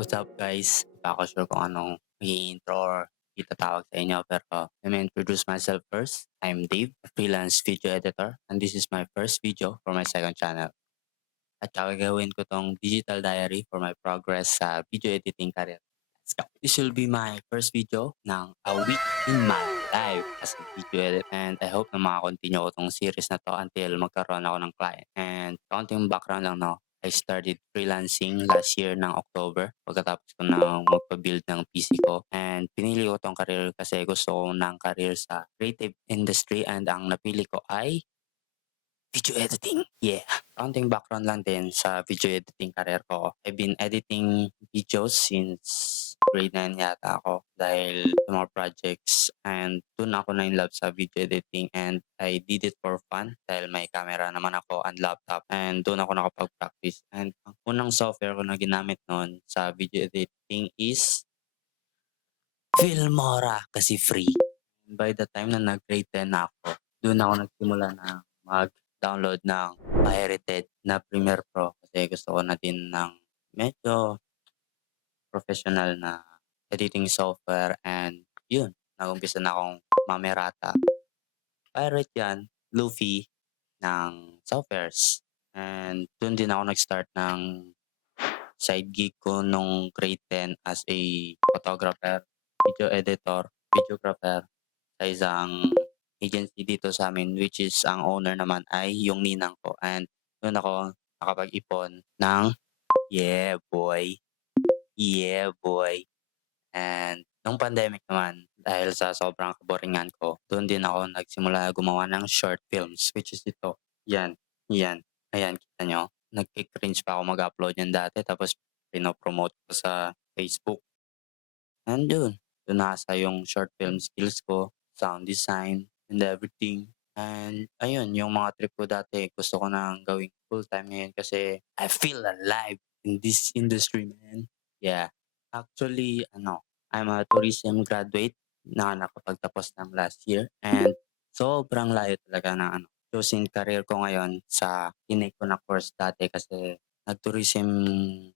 What's up guys? Di pa ako sure kung anong i-intro or itatawag sa inyo pero let me introduce myself first. I'm Dave, a freelance video editor, and this is my first video for my second channel. At gagawin ko tong digital diary for my progress sa video editing career. Let's go! This will be my first video ng a week in my life as a video edit, and I hope na makakontinue ko tong series na to until magkaroon ako ng client. And kaunting background lang, no, I started freelancing last year ng October pagkatapos ko na magpa-build ng PC ko, and pinili ko tong career kasi gusto ko ng career sa creative industry, and ang napili ko ay video editing. Yeah. Kaunting background lang din sa video editing career ko. I've been editing videos since grade 9 yata ako dahil sa mga projects, and dun ako na in love sa video editing, and I did it for fun dahil may camera naman ako and laptop, and dun ako nakapag-practice. And ang unang software ko na ginamit noon sa video editing is Filmora kasi free. By the time na nag-grade 10 na ako, dun ako nagsimula na mag-download ng pirated na Premiere Pro kasi gusto ko na din ng medyo professional na editing software, and yun, nagumpisa na akong mamerata. Pirate yan, Luffy ng softwares. And dun din ako nag-start ng side gig ko nung grade 10 as a photographer, video editor, videographer sa isang agency dito sa amin, which is ang owner naman ay yung ninang ko, and doon ako nakapag-ipon ng yeah boy, yeah boy. And nung pandemic naman, dahil sa sobrang kaboringan ko, doon din ako nagsimula gumawa ng short films, which is ito. Yan, yan. Ayan, kita nyo. Nagki-cringe pa ako mag-upload yan dati, tapos pinopromote ko sa Facebook. And yun, doon nasa yung short film skills ko, sound design, and everything. And ayun, yung mga trip ko dati, gusto ko nang gawing full-time ngayon kasi I feel alive in this industry, man. Yeah. Actually, I'm a tourism graduate na nakapagtapos ng last year, and sobrang layo talaga ng choosing career ko ngayon sa tinake ko na course dati kasi nag-tourism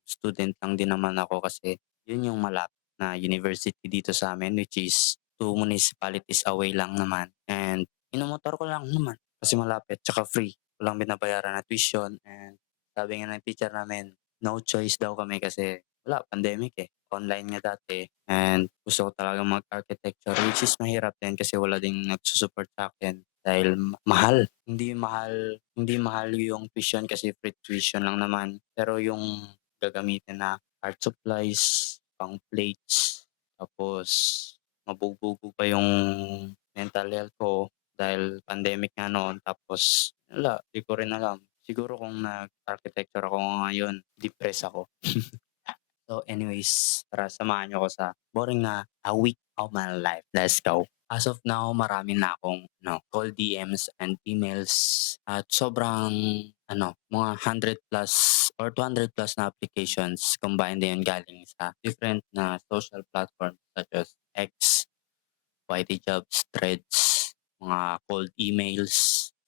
student lang din naman ako kasi yun yung malapit na university dito sa amin, which is 2 municipalities away lang naman, and inomotor ko lang naman kasi malapit tsaka free. Walang binabayaran na tuition, and sabi nga ng teacher namin, no choice daw kami kasi wala, pandemic eh. Online nga dati, and gusto ko talaga mag-architecture, which is mahirap din kasi wala ding nagsusupport sa akin dahil mahal. Hindi mahal yung tuition kasi free tuition lang naman. Pero yung gagamitin na art supplies, pang plates, tapos mabugbog pa yung mental health ko dahil pandemic nga noon, tapos wala, di ko rin alam. Siguro kung nag-architecture ako ngayon, depressed ako. So anyways, tara samahan niyo ako sa boring na a week of my life. Let's go. As of now, marami na akong call DMs and emails at sobrang mga 100 plus or 200 plus na applications combined din galing sa different na social platforms such as X, YT Jobs, Threads, mga cold emails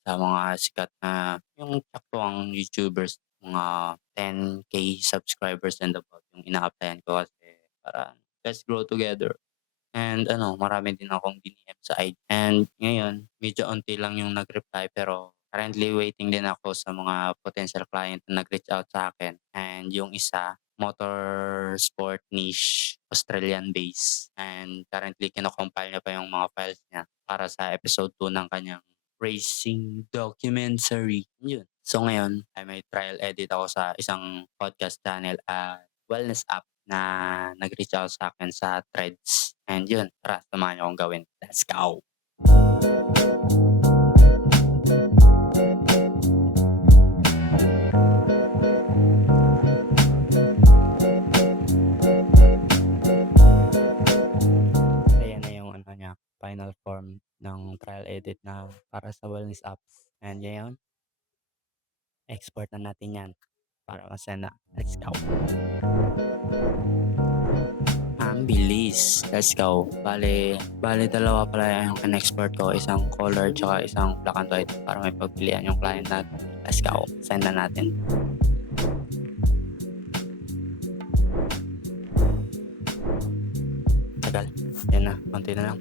sa mga sikat na yung taktuang YouTubers, mga 10K subscribers and above yung ina-applyan ko kasi para let's grow together. And marami din akong diniem sa IG. And ngayon, medyo onti lang yung nag-reply, pero currently waiting din ako sa mga potential client na nag-reach out sa akin. And yung isa, motorsport niche, Australian base. And currently kinocompile niya pa yung mga files niya para sa episode 2 ng kanyang racing documentary. Yun. So ngayon, ay may trial edit ako sa isang podcast channel at wellness app na nag-reach out sa akin sa Threads. And yun, tara, samahan niyo akong gawin. Let's go! Ayan na yung niya, final form ng trial edit na para sa wellness apps. And yun, export na natin yan para masena. Let's go! Ang bilis. Let's go. Bale dalawa pala yung in-export ko. Isang color tsaka isang black and white para may pagpilian yung client natin. Let's go. Send na natin. tagal. Ayan na, konti na lang.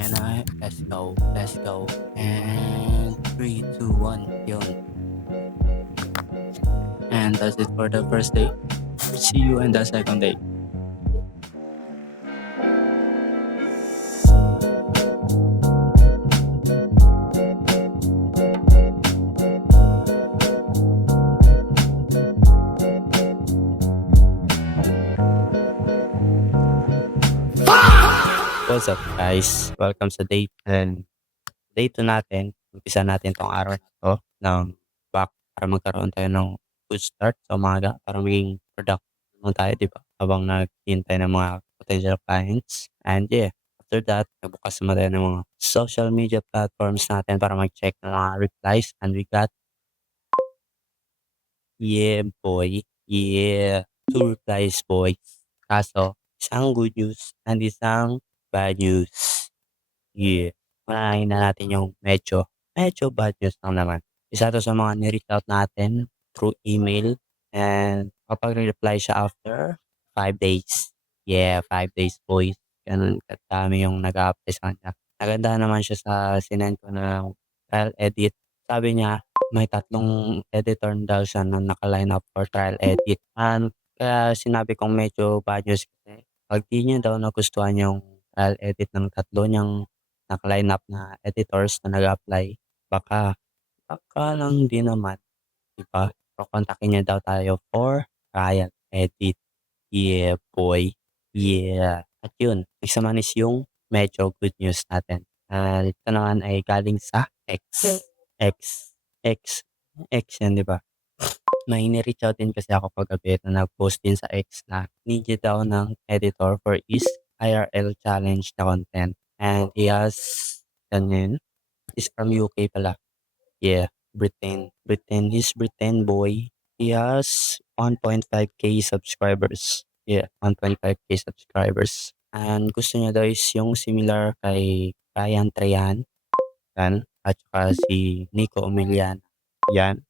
Ayan na, let's go, let's go. And 3, 2, 1, yun. And that's it for the first day. See you in the second day. What's up guys? Welcome sa day 10. Day 2 natin. Umpisa natin tong araw na to ng back para magkaroon tayo ng good start sa umaga para maging productive naman tayo, di ba? Habang naghihintay ng mga potential clients. And yeah, after that, nagbukas naman tayo ng mga social media platforms natin para mag-check ng mga replies. And we got, yeah boy, yeah, 2 replies boy. Kaso, isang good news and isang bad news. Yeah. Unahin na natin yung medyo bad news lang naman. Isa to sa mga ni-reach out natin through email and kapag reply siya after 5 days. Yeah, 5 days boys. Ganun kadami yung nag-a-apply sa kanya. Nagandahan naman siya sa sinend ko na trial edit. Sabi niya, may 3 editor daw siya na naka-line up for trial edit. And kaya sinabi kong medyo bad news kasi 'pag di niya daw nagustuhan yung trial edit ng 3 niyang naka-line up na editors na nag-a-apply, baka baka lang din naman, 'di ba? Kokontakin niya daw tayo for trial edit. Yeah, boy. Yeah. At yun, next naman is yung medyo good news natin. Ito naman ay galing sa X. X. X. X yan, 'di ba? May ni-reach out din kasi ako kagabi na nag-post din sa X na need daw ng editor for his IRL challenge na content. And he has, ano is from UK pala. Yeah, Britain. He's Britain boy. He has 1.5k subscribers. Yeah, 1.5k subscribers. And gusto niya daw is yung similar kay Ryan Trejan. Yan. At saka si Nico Umilian. Yan.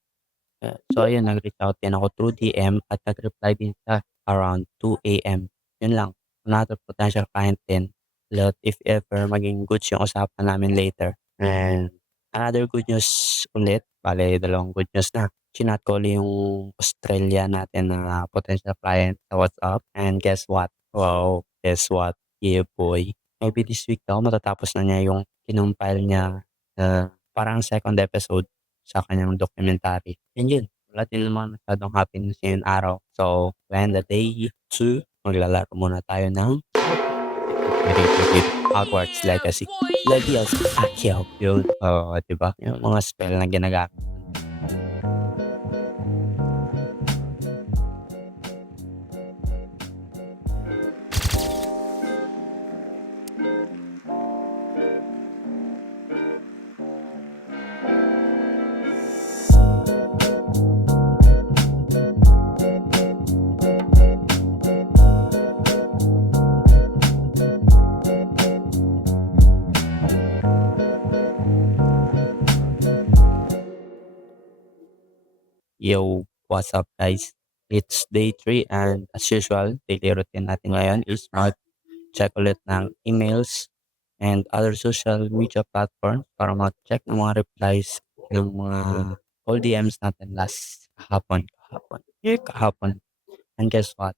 So ayun, nag-reach out din ako through DM at nag-reply din siya around 2 AM. Yun lang. Another potential client din. Let if ever maging goods yung usapan namin later. And another good news ulit. Bale, 2 good news na. Chinat ko ulit yung Australia natin na potential client sa WhatsApp. And guess what? Wow, guess what? Yeah boy. Maybe this week daw matatapos na niya yung kinumpile niya parang second episode sa kanyang documentary. And yun, wala din naman masyadong happiness ngayong araw. So, when the day 2, maglalaro muna tayo ng Hogwarts Legacy. Leviosa Accio. Yun, oo, diba? Yung mga spell na ginagamit. Yo, what's up guys? It's day 3 and as usual, daily routine natin ngayon is mag-check ulit ng emails and other social media platforms para mag-check ng mga replies ng mga all DMs natin last kahapon. Yeah, kahapon. And guess what?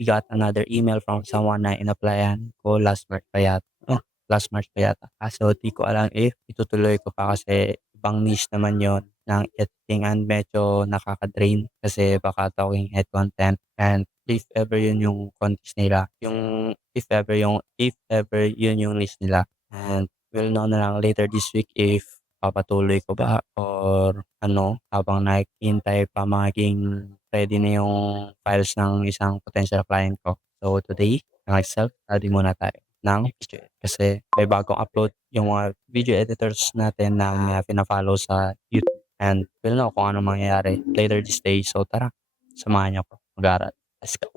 We got another email from someone na in-applyan ko last March pa yata. Last March pa yata. Kaso di ko alam if itutuloy ko pa kasi ibang niche naman yon ng editing and medyo nakaka-drain kasi baka talking head content and if ever yun yung contest nila, if ever yun yung niche nila and we'll know na lang later this week if papatuloy ko ba or ano habang naghihintay pa maging ready na yung files ng isang potential client ko. So today, self-study muna tayo ng video kasi may bagong upload yung mga video editors natin na fina-follow sa YouTube and we'll know kung ano mangyayari later this day. So tara, samahan niyo ako mag-aral. Let's go.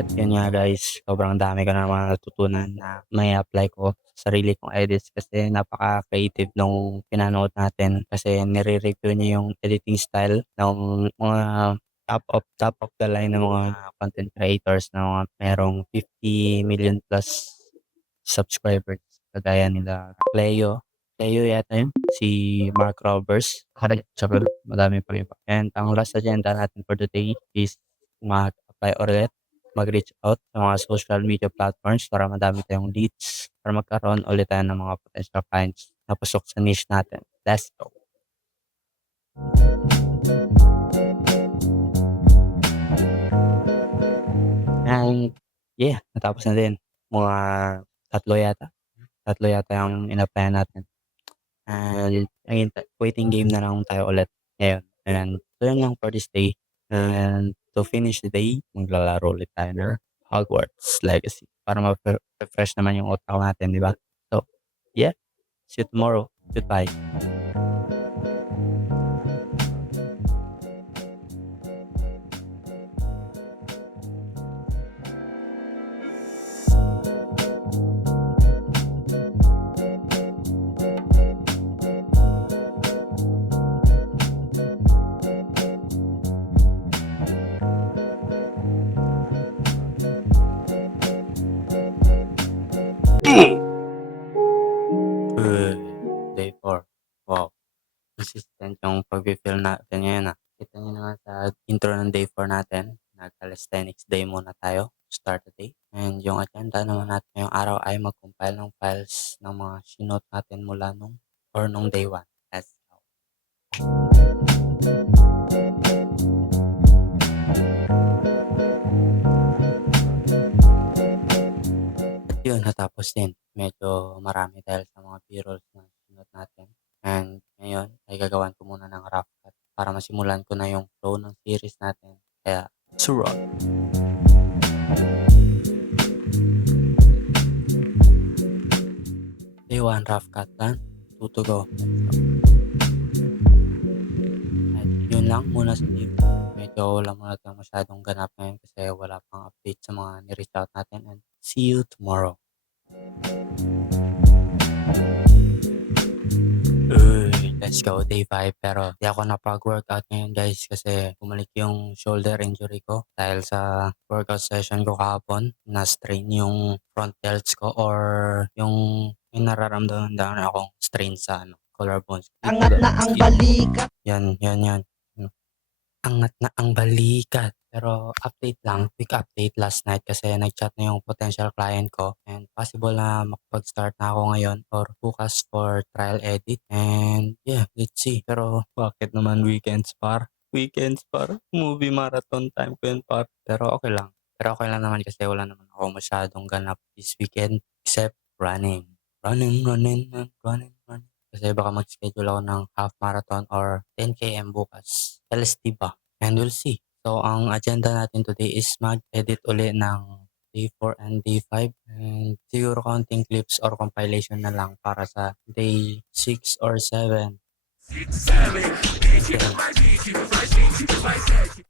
At yun nga guys, sobrang dami ko na naman natutunan na mai-apply ko sa sarili kong edits kasi napaka-creative nung pinanood natin kasi nire-review niya yung editing style ng mga top of the line ng mga content creators na mga merong 50 million plus subscribers kagaya nila Cleo yata yun, si Mark Roberts, tsaka madami pa iba. And ang last agenda natin for today is mag-apply ulit, mag-reach out sa mga social media platforms para madami tayong leads, para magkaroon ulit tayo ng mga potential clients na pasok sa niche natin. Let's go. And yeah, natapos na din. Mga tatlo yata. Tatlo yata yung in-applyan natin. And ayun, waiting game na lang tayo ulit ngayon. And so yun lang for this day. And to finish the day, maglalaro ulit tayo ng Hogwarts Legacy para ma-refresh naman yung utak natin, di ba? So, yeah. See you tomorrow. Goodbye. Day 4. Wow. Consistent yung pag-fill natin ngayon Kita niyo naman sa intro ng day 4 natin, nag-calisthenics day muna tayo, start the day. And yung agenda naman natin ngayong araw ay mag-compile ng files ng mga shinote natin mula nung day 1. Let's go. At yun, natapos din. Medyo marami dahil sa mga b-rolls na shinote natin. And ngayon ay gagawan ko muna ng rough cut para masimulan ko na yung flow ng series natin. Kaya, surah! Day 1 rough cut done. 2 to go. At yun lang muna sa day 1. Medyo wala muna tayong masyadong ganap ngayon kasi wala pang update sa mga ni-reach out natin. And see you tomorrow. Let's go day 5 pero di ako napag-workout ngayon guys kasi bumalik yung shoulder injury ko dahil sa workout session ko kahapon na-strain yung front delts ko or yung may nararamdaman akong strain sa collarbones. Angat na ang balikat. Yan. Angat na ang balikat. Pero update lang, quick update last night kasi nag-chat na yung potential client ko and possible na makapag-start na ako ngayon or bukas for trial edit. And yeah, let's see. Pero bakit naman weekends par? Weekends par? Movie marathon time ko yun par. Pero okay lang. Pero okay lang naman kasi wala naman ako masyadong ganap this weekend except running. Running. Kasi baka mag-schedule ako ng half marathon or 10 km bukas. LSD ba? And we'll see. So, ang agenda natin today is mag-edit uli ng day 4 and day 5. And siguro counting clips or compilation na lang para sa day 6 or 7.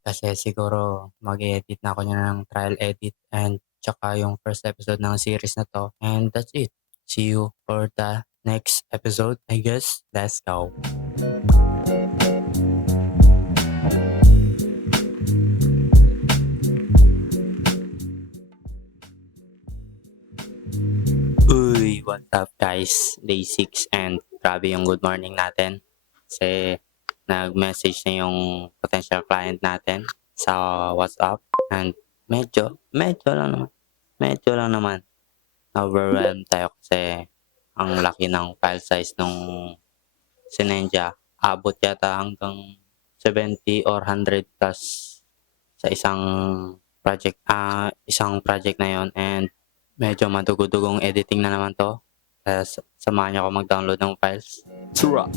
Kasi siguro mag-edit na ako niya ng trial edit and tsaka yung first episode ng series na to. And that's it. See you for the next episode, I guess. Let's go. Uy, what's up guys? Day 6 and grabe yung good morning natin. Kasi nag-message na yung potential client natin sa WhatsApp and medyo lang naman overwhelmed tayo kasi ang laki ng file size nung sinendya. Abot yata hanggang 70 or 100 plus sa isang project na yon and medyo madugong editing na naman to. Kaya samahan niyo ako mag-download ng files. Surah!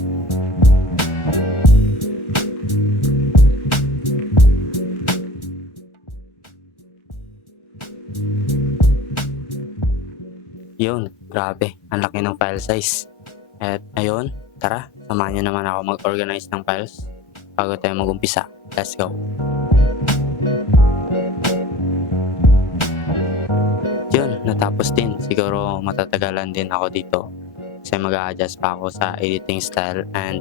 Yun, grabe. Ang laki ng file size. At ayun, tara, samahan niyo naman ako mag-organize ng files bago tayo mag-umpisa. Let's go. Tapos din siguro matatagalan din ako dito kasi mag-a-adjust pa ako sa editing style and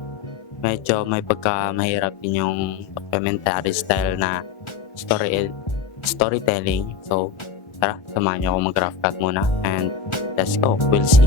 medyo may pagkamahirap din yung documentary style na storytelling. So, tara, samahan niyo ako mag-rough cut muna and let's go. We'll see.